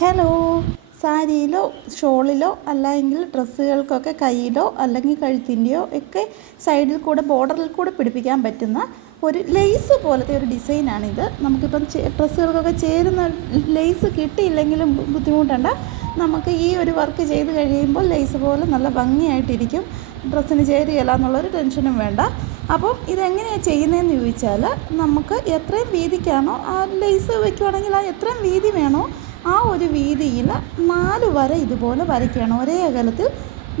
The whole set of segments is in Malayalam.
ഹലോ, സാരിയിലോ ഷോളിലോ അല്ലെങ്കിൽ ഡ്രസ്സുകൾക്കൊക്കെ കയ്യിലോ അല്ലെങ്കിൽ കഴുത്തിൻ്റെയോ ഒക്കെ സൈഡിൽ കൂടെ ബോർഡറിൽ കൂടെ പിടിപ്പിക്കാൻ പറ്റുന്ന ഒരു ലെയ്സ് പോലത്തെ ഒരു ഡിസൈനാണിത്. നമുക്കിപ്പം ഡ്രസ്സുകൾക്കൊക്കെ ചേരുന്ന ലെയ്സ് കിട്ടിയില്ലെങ്കിലും ബുദ്ധിമുട്ടണ്ട. നമുക്ക് ഈ ഒരു വർക്ക് ചെയ്ത് കഴിയുമ്പോൾ ലെയ്സ് പോലെ നല്ല ഭംഗിയായിട്ടിരിക്കും. ഡ്രസ്സിന് ചേരുകയില്ല എന്നുള്ളൊരു ടെൻഷനും വേണ്ട. അപ്പോൾ ഇതെങ്ങനെയാണ് ചെയ്യുന്നതെന്ന് ചോദിച്ചാൽ, നമുക്ക് എത്രയും വീതിക്കാണോ ആ ലെയ്സ് വയ്ക്കുവാണെങ്കിൽ ആ എത്രയും വീതി വേണോ ആ ഒരു വീതിയിൽ 4 വര ഇതുപോലെ വരയ്ക്കുകയാണ്. ഒരേ അകലത്തിൽ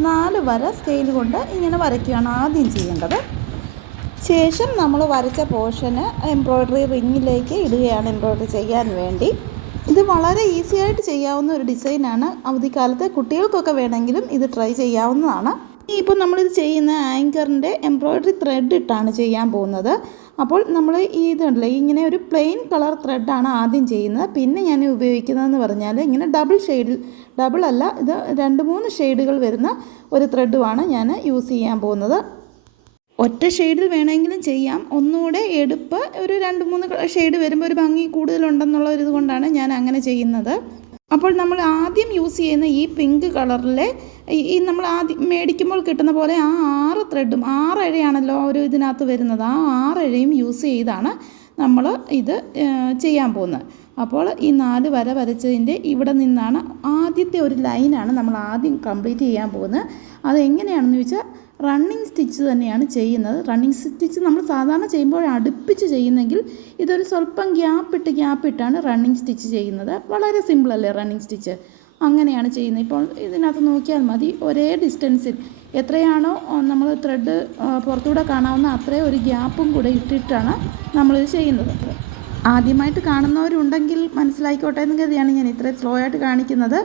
4 വര സ്കെയിൽ കൊണ്ട് ഇങ്ങനെ വരയ്ക്കുകയാണ് ആദ്യം ചെയ്യേണ്ടത്. ശേഷം നമ്മൾ വരച്ച പോർഷന് എംബ്രോയ്ഡറി റിങ്ങിലേക്ക് ഇടുകയാണ് എംബ്രോയ്ഡറി ചെയ്യാൻ വേണ്ടി. ഇത് വളരെ ഈസി ആയിട്ട് ചെയ്യാവുന്ന ഒരു ഡിസൈനാണ്. അവധിക്കാലത്ത് കുട്ടികൾക്കൊക്കെ വേണമെങ്കിലും ഇത് ട്രൈ ചെയ്യാവുന്നതാണ്. ഇപ്പോൾ നമ്മളിത് ചെയ്യുന്ന ആങ്കറിൻ്റെ എംബ്രോയ്ഡറി ത്രെഡ് ഇട്ടാണ് ചെയ്യാൻ പോകുന്നത്. അപ്പോൾ നമ്മൾ ഇതുണ്ടല്ലോ, ഇങ്ങനെ ഒരു പ്ലെയിൻ കളർ ത്രെഡാണ് ആദ്യം ചെയ്യുന്നത്. പിന്നെ ഞാൻ ഉപയോഗിക്കുന്നതെന്ന് പറഞ്ഞാൽ ഇങ്ങനെ ഡബിൾ അല്ല, ഇത് 2-3 ഷെയ്ഡുകൾ വരുന്ന ഒരു ത്രെഡുമാണ് ഞാൻ യൂസ് ചെയ്യാൻ പോകുന്നത്. ഒറ്റ ഷെയ്ഡിൽ വേണമെങ്കിലും ചെയ്യാം. ഒന്നുകൂടെ എടുപ്പ് ഒരു 2-3 ഷെയ്ഡ് വരുമ്പോൾ ഒരു ഭംഗി കൂടുതലുണ്ടെന്നുള്ള ഒരു ഇതുകൊണ്ടാണ് ഞാൻ അങ്ങനെ ചെയ്യുന്നത്. അപ്പോൾ നമ്മൾ ആദ്യം യൂസ് ചെയ്യുന്ന ഈ പിങ്ക് കളറിലെ നമ്മൾ ആദ്യം മേടിക്കുമ്പോൾ കിട്ടുന്ന പോലെ ആ 6 ത്രെഡും 6 ഇഴയാണല്ലോ ഒരു ഇതിനകത്ത് വരുന്നത്. ആ 6 ഇഴയും യൂസ് ചെയ്താണ് നമ്മൾ ഇത് ചെയ്യാൻ പോകുന്നത്. അപ്പോൾ ഈ 4 വര വരച്ചതിൻ്റെ ഇവിടെ നിന്നാണ് ആദ്യത്തെ ഒരു ലൈനാണ് നമ്മൾ ആദ്യം കംപ്ലീറ്റ് ചെയ്യാൻ പോകുന്നത്. അതെങ്ങനെയാണെന്ന് ചോദിച്ചാൽ റണ്ണിങ് സ്റ്റിച്ച് തന്നെയാണ് ചെയ്യുന്നത്. റണ്ണിങ് സ്റ്റിച്ച് നമ്മൾ സാധാരണ ചെയ്യുമ്പോൾ അടുപ്പിച്ച് ചെയ്യുന്നെങ്കിൽ ഇതൊരു സ്വല്പം ഗ്യാപ്പിട്ടാണ് റണ്ണിങ് സ്റ്റിച്ച് ചെയ്യുന്നത്. വളരെ സിമ്പിളല്ലേ റണ്ണിങ് സ്റ്റിച്ച്? അങ്ങനെയാണ് ചെയ്യുന്നത്. ഇപ്പോൾ ഇതിനകത്ത് നോക്കിയാൽ മതി, ഒരേ ഡിസ്റ്റൻസിൽ എത്രയാണോ നമ്മൾ ത്രെഡ് പുറത്തൂടെ കാണാവുന്ന അത്രയും ഒരു ഗ്യാപ്പും കൂടെ ഇട്ടിട്ടാണ് നമ്മളിത് ചെയ്യുന്നത്. ആദ്യമായിട്ട് കാണുന്നവരുണ്ടെങ്കിൽ മനസ്സിലായിക്കോട്ടെ എന്ന് കരുതിയാണ് ഞാൻ ഇത്രയും സ്ലോ ആയിട്ട് കാണിക്കുന്നത്.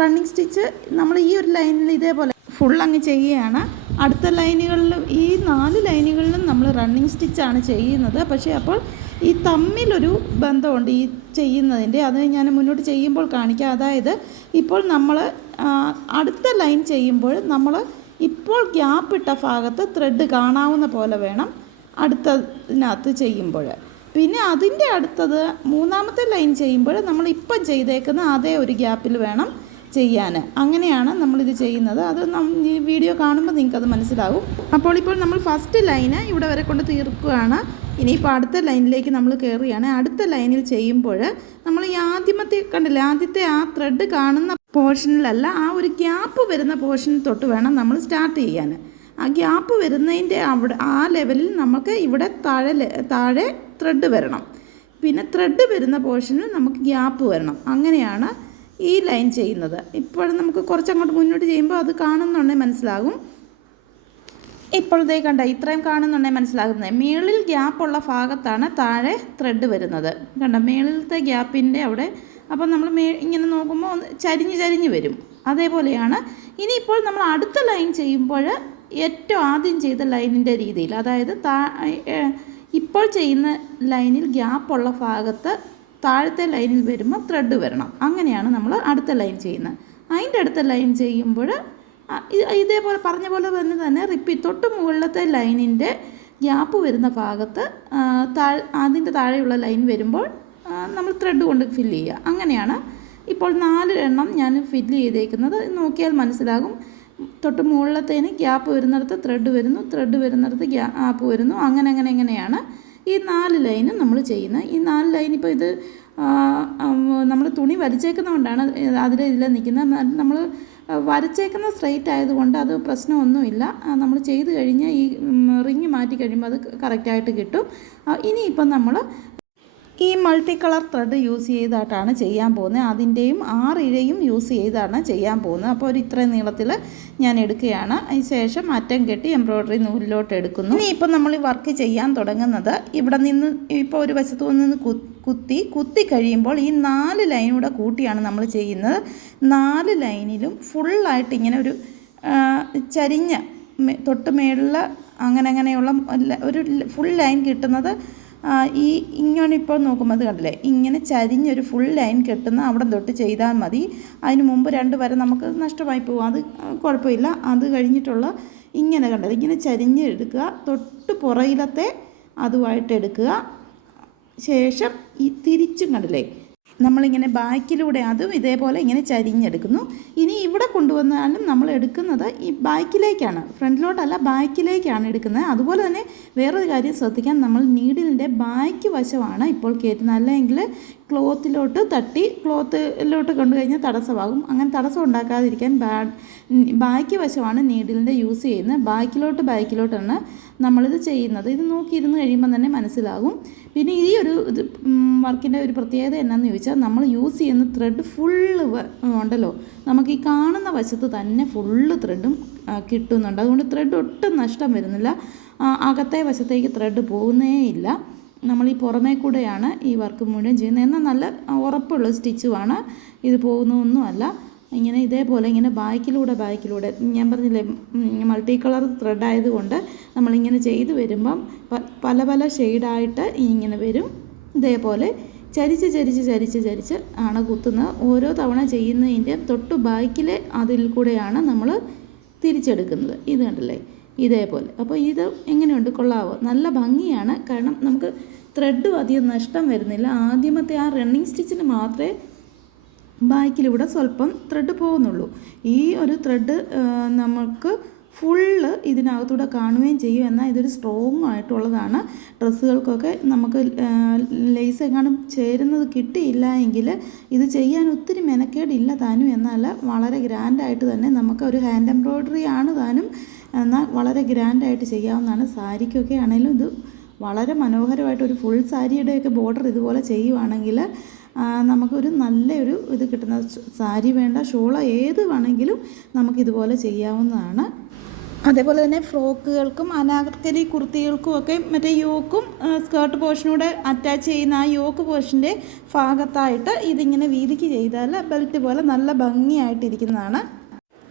റണ്ണിങ് സ്റ്റിച്ച് നമ്മൾ ഈ ഒരു ലൈനിൽ ഇതേപോലെ ഫുൾ അങ്ങ് ചെയ്യുകയാണ്. അടുത്ത ലൈനുകളിലും ഈ 4 ലൈനുകളിലും നമ്മൾ റണ്ണിങ് സ്റ്റിച്ചാണ് ചെയ്യുന്നത്. പക്ഷേ അപ്പോൾ ഈ തമ്മിലൊരു ബന്ധമുണ്ട് ഈ ചെയ്യുന്നതിൻ്റെ. അത് ഞാൻ മുന്നോട്ട് ചെയ്യുമ്പോൾ കാണിക്കാം. അതായത് ഇപ്പോൾ നമ്മൾ അടുത്ത ലൈൻ ചെയ്യുമ്പോൾ നമ്മൾ ഇപ്പോൾ ഗ്യാപ്പിട്ട ഭാഗത്ത് ത്രെഡ് കാണാവുന്ന പോലെ വേണം അടുത്തതിനകത്ത് ചെയ്യുമ്പോൾ. പിന്നെ അതിൻ്റെ അടുത്തത് 3ാമത്തെ ലൈൻ ചെയ്യുമ്പോൾ നമ്മൾ ഇപ്പം ചെയ്തേക്കുന്ന അതേ ഒരു ഗ്യാപ്പിൽ വേണം ചെയ്യാൻ. അങ്ങനെയാണ് നമ്മളിത് ചെയ്യുന്നത്. അത് ഈ വീഡിയോ കാണുമ്പോൾ നിങ്ങൾക്കത് മനസ്സിലാവും. അപ്പോൾ ഇപ്പോൾ നമ്മൾ ഫസ്റ്റ് ലൈന് ഇവിടെ വരെ കൊണ്ട് തീർക്കുകയാണ്. ഇനിയിപ്പോൾ അടുത്ത ലൈനിലേക്ക് നമ്മൾ കയറുകയാണ്. അടുത്ത ലൈനിൽ ചെയ്യുമ്പോൾ നമ്മൾ ഈ ആദ്യമത്തെ കണ്ടില്ലേ, ആദ്യത്തെ ആ ത്രെഡ് കാണുന്ന പോർഷനിലല്ല, ആ ഒരു ഗ്യാപ്പ് വരുന്ന പോർഷനിൽ തൊട്ട് വേണം നമ്മൾ സ്റ്റാർട്ട് ചെയ്യാൻ. ആ ഗ്യാപ്പ് വരുന്നതിൻ്റെ അവിടെ ആ ലെവലിൽ നമുക്ക് ഇവിടെ താഴെ ത്രെഡ് വരണം. പിന്നെ ത്രെഡ് വരുന്ന പോർഷനിൽ നമുക്ക് ഗ്യാപ്പ് വരണം. അങ്ങനെയാണ് ഈ ലൈൻ ചെയ്യുന്നത്. ഇപ്പോഴും നമുക്ക് കുറച്ചങ്ങോട്ട് മുന്നോട്ട് ചെയ്യുമ്പോൾ അത് കാണുന്നുണ്ടെങ്കിൽ മനസ്സിലാകും. ഇപ്പോഴത്തേ കണ്ട ഇത്രയും കാണുന്നുണ്ടെങ്കിൽ മനസ്സിലാകുന്നത് മേളിൽ ഗ്യാപ്പുള്ള ഭാഗത്താണ് താഴെ ത്രെഡ് വരുന്നത്. കണ്ട മേളിലത്തെ ഗ്യാപ്പിൻ്റെ അവിടെ. അപ്പം നമ്മൾ ഇങ്ങനെ നോക്കുമ്പോൾ ചരിഞ്ഞ് വരും. അതേപോലെയാണ് ഇനിയിപ്പോൾ നമ്മൾ അടുത്ത ലൈൻ ചെയ്യുമ്പോൾ ഏറ്റവും ആദ്യം ചെയ്ത ലൈനിൻ്റെ രീതിയിൽ, അതായത് ഇപ്പോൾ ചെയ്യുന്ന ലൈനിൽ ഗ്യാപ്പുള്ള ഭാഗത്ത് താഴത്തെ ലൈനിൽ വരുമ്പോൾ ത്രെഡ് വരണം. അങ്ങനെയാണ് നമ്മൾ അടുത്ത ലൈൻ ചെയ്യുന്നത്. അതിൻ്റെ അടുത്ത ലൈൻ ചെയ്യുമ്പോൾ ഇതേപോലെ പറഞ്ഞ പോലെ തന്നെ റിപ്പീറ്റ് തൊട്ട് മുകളിലത്തെ ലൈനിൻ്റെ ഗ്യാപ്പ് വരുന്ന ഭാഗത്ത് അതിൻ്റെ താഴെയുള്ള ലൈൻ വരുമ്പോൾ നമ്മൾ ത്രെഡ് കൊണ്ട് ഫില്ല് ചെയ്യുക. അങ്ങനെയാണ് ഇപ്പോൾ 4 എണ്ണം ഞാൻ ഫില്ല് ചെയ്തേക്കുന്നത്. നോക്കിയാൽ മനസ്സിലാകും. തൊട്ട് മുകളിലത്തേന് ഗ്യാപ്പ് വരുന്നിടത്ത് ത്രെഡ് വരുന്നു, ത്രെഡ് വരുന്നിടത്ത് ഗ്യാപ്പ് വരുന്നു. അങ്ങനെയാണ് ഈ 4 ലൈനും നമ്മൾ ചെയ്യുന്നത്. ഈ 4 ലൈൻ ഇപ്പോൾ ഇത് നമ്മൾ തുണി വരച്ചേക്കുന്നതുകൊണ്ടാണ് ഇതിൽ നിൽക്കുന്നത്. നമ്മൾ വരച്ചേക്കുന്ന സ്ട്രെയിറ്റ് ആയതുകൊണ്ട് അത് പ്രശ്നമൊന്നുമില്ല. നമ്മൾ ചെയ്ത് കഴിഞ്ഞ് ഈ റിങ് മാറ്റി കഴിയുമ്പോൾ അത് കറക്റ്റായിട്ട് കിട്ടും. ഇനിയിപ്പം നമ്മൾ ഈ മൾട്ടി കളർ ത്രെഡ് യൂസ് ചെയ്തിട്ടാണ് ചെയ്യാൻ പോകുന്നത്. അതിൻ്റെയും 6 ഇഴയും യൂസ് ചെയ്താണ് ചെയ്യാൻ പോകുന്നത്. അപ്പോൾ ഒരു ഇത്രയും നീളത്തിൽ ഞാൻ എടുക്കുകയാണ്. അതിന് ശേഷം അറ്റം കെട്ടി എംബ്രോയ്ഡറി നൂലിലോട്ട് എടുക്കുന്നു. ഇനിയിപ്പോൾ നമ്മൾ ഈ വർക്ക് ചെയ്യാൻ തുടങ്ങുന്നത് ഇവിടെ നിന്ന് ഇപ്പോൾ ഒരു വശത്തു നിന്ന് കുത്തി കഴിയുമ്പോൾ ഈ 4 ലൈനൂടെ കൂട്ടിയാണ് നമ്മൾ ചെയ്യുന്നത്. 4 ലൈനിലും ഫുള്ളായിട്ട് ഇങ്ങനെ ഒരു ചരിഞ്ഞ തൊട്ട് മേളിൽ അങ്ങനെയുള്ള ഒരു ഫുൾ ലൈൻ കിട്ടുന്നത് ഇങ്ങനെ ഇപ്പോൾ നോക്കുമ്പോൾ അത് കണ്ടില്ലേ, ഇങ്ങനെ ചരിഞ്ഞൊരു ഫുൾ ലൈൻ കെട്ടുന്ന അവിടെ തൊട്ട് ചെയ്താൽ മതി. അതിന് മുമ്പ് 2 വര നമുക്ക് നഷ്ടമായി പോകും. അത് കുഴപ്പമില്ല. അത് കഴിഞ്ഞിട്ടുള്ള ഇങ്ങനെ കണ്ടത് ഇങ്ങനെ ചരിഞ്ഞ് എടുക്കുക. തൊട്ട് പുറയിലത്തെ അതുമായിട്ട് എടുക്കുക. ശേഷം ഈ തിരിച്ചും കണ്ടില്ലേ, നമ്മളിങ്ങനെ ബാക്കിലൂടെ അതും ഇതേപോലെ ഇങ്ങനെ ചരിഞ്ഞെടുക്കുന്നു. ഇനി ഇവിടെ കൊണ്ടുവന്നാലും നമ്മൾ എടുക്കുന്നത് ഈ ബാക്കിലേക്കാണ്, ഫ്രണ്ടിലോട്ടല്ല ബാക്കിലേക്കാണ് എടുക്കുന്നത്. അതുപോലെ തന്നെ വേറൊരു കാര്യം ശ്രദ്ധിക്കാൻ, നമ്മൾ നീഡിലിൻ്റെ ബാക്ക് വശമാണ് ഇപ്പോൾ കയറ്റുന്നത്. അല്ലെങ്കിൽ ക്ലോത്തിലോട്ട് തട്ടി ക്ലോത്തിലോട്ട് കൊണ്ടുകഴിഞ്ഞാൽ തടസ്സമാകും. അങ്ങനെ തടസ്സം ഉണ്ടാക്കാതിരിക്കാൻ ബാക്ക് വശമാണ് നീഡിലിൻ്റെ യൂസ് ചെയ്യുന്നത്. ബാക്കിലോട്ടാണ് നമ്മളിത് ചെയ്യുന്നത്. ഇത് നോക്കിയിരുന്ന് കഴിയുമ്പോൾ തന്നെ മനസ്സിലാകും. പിന്നെ ഈ ഒരു വർക്കിൻ്റെ ഒരു പ്രത്യേകത എന്നാന്ന് ചോദിച്ചാൽ, നമ്മൾ യൂസ് ചെയ്യുന്ന ത്രെഡ് ഫുള്ള് ഉണ്ടല്ലോ, നമുക്ക് ഈ കാണുന്ന വശത്ത് തന്നെ ഫുള്ള് ത്രെഡും കിട്ടുന്നുണ്ട്. അതുകൊണ്ട് ത്രെഡ് ഒട്ടും നഷ്ടം വരുന്നില്ല. അകത്തെ വശത്തേക്ക് ത്രെഡ് പോകുന്നേ ഇല്ല. നമ്മൾ ഈ പുറമേ കൂടെയാണ് ഈ വർക്ക് മുഴുവൻ ചെയ്യുന്നത്. എന്നാൽ നല്ല ഉറപ്പുള്ള സ്റ്റിച്ചുമാണ്, ഇത് പോകുന്നൊന്നുമല്ല. ഇങ്ങനെ ഇതേപോലെ ഇങ്ങനെ ബാക്കിലൂടെ ഞാൻ പറഞ്ഞില്ലേ മൾട്ടി കളർ ത്രെഡ് ആയതുകൊണ്ട് നമ്മളിങ്ങനെ ചെയ്ത് വരുമ്പം പല ഷെയ്ഡായിട്ട് ഇങ്ങനെ വരും. ഇതേപോലെ ചരിച്ച് ആണ് കുത്തുന്നത്. ഓരോ തവണ ചെയ്യുന്നതിൻ്റെ തൊട്ട് ബാക്കിലെ അതിൽ കൂടെയാണ് നമ്മൾ തിരിച്ചെടുക്കുന്നത്. ഇത് കണ്ടില്ലേ, ഇതേപോലെ. അപ്പോൾ ഇത് എങ്ങനെയുണ്ട്, കൊള്ളാവോ? നല്ല ഭംഗിയാണ്. കാരണം നമുക്ക് ത്രെഡും അധികം നഷ്ടം വരുന്നില്ല. ആദ്യമത്തെ ആ റണ്ണിങ് സ്റ്റിച്ചിന് മാത്രമേ ബാക്കിലൂടെ സ്വല്പം ത്രെഡ് പോകുന്നുള്ളൂ. ഈ ഒരു ത്രെഡ് നമുക്ക് ഫുള്ള് ഇതിനകത്തൂടെ കാണുകയും ചെയ്യും. എന്നാൽ ഇതൊരു സ്ട്രോങ് ആയിട്ടുള്ളതാണ്. ഡ്രസ്സുകൾക്കൊക്കെ നമുക്ക് ലേസ് എങ്ങാനും ചേരുന്നത് കിട്ടിയില്ല എങ്കിൽ ഇത് ചെയ്യാൻ ഒത്തിരി മെനക്കേടില്ല താനും. എന്നാൽ വളരെ ഗ്രാൻഡായിട്ട് തന്നെ നമുക്ക് ഒരു ഹാൻഡ് എംബ്രോയ്ഡറി ആണ് താനും, എന്നാൽ വളരെ ഗ്രാൻഡായിട്ട് ചെയ്യാവുന്നതാണ്. സാരിക്കൊക്കെ ആണെങ്കിലും ഇത് വളരെ മനോഹരമായിട്ട് ഒരു ഫുൾ സാരിയുടെയൊക്കെ ബോർഡർ ഇതുപോലെ ചെയ്യുവാണെങ്കിൽ നമുക്കൊരു നല്ലൊരു ഇത് കിട്ടുന്ന, സാരി വേണ്ട ഷോള ഏത് വേണമെങ്കിലും നമുക്കിതുപോലെ ചെയ്യാവുന്നതാണ്. അതേപോലെ തന്നെ ഫ്രോക്കുകൾക്കും അനാർക്കലി കുർത്തികൾക്കും ഒക്കെ മറ്റേ യോക്കും സ്കേർട്ട് പോർഷനൂടെ അറ്റാച്ച് ചെയ്യുന്ന ആ യോക്ക് പോർഷൻ്റെ ഭാഗത്തായിട്ട് ഇതിങ്ങനെ വീതിക്ക് ചെയ്താൽ ബെൽറ്റ് പോലെ നല്ല ഭംഗിയായിട്ടിരിക്കുന്നതാണ്.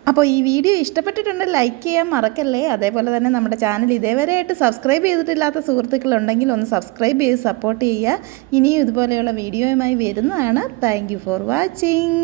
അപ്പോൾ ഈ വീഡിയോ ഇഷ്ടപ്പെട്ടിട്ടുണ്ടെങ്കിൽ ലൈക്ക് ചെയ്യാൻ മറക്കല്ലേ. അതേപോലെ തന്നെ നമ്മുടെ ചാനൽ ഇതേവരെയായിട്ട് സബ്സ്ക്രൈബ് ചെയ്തിട്ടില്ലാത്ത സുഹൃത്തുക്കളുണ്ടെങ്കിൽ ഒന്ന് സബ്സ്ക്രൈബ് ചെയ്ത് സപ്പോർട്ട് ചെയ്യുക. ഇനിയും ഇതുപോലെയുള്ള വീഡിയോയുമായി വരുന്നതാണ്. Thank you for watching.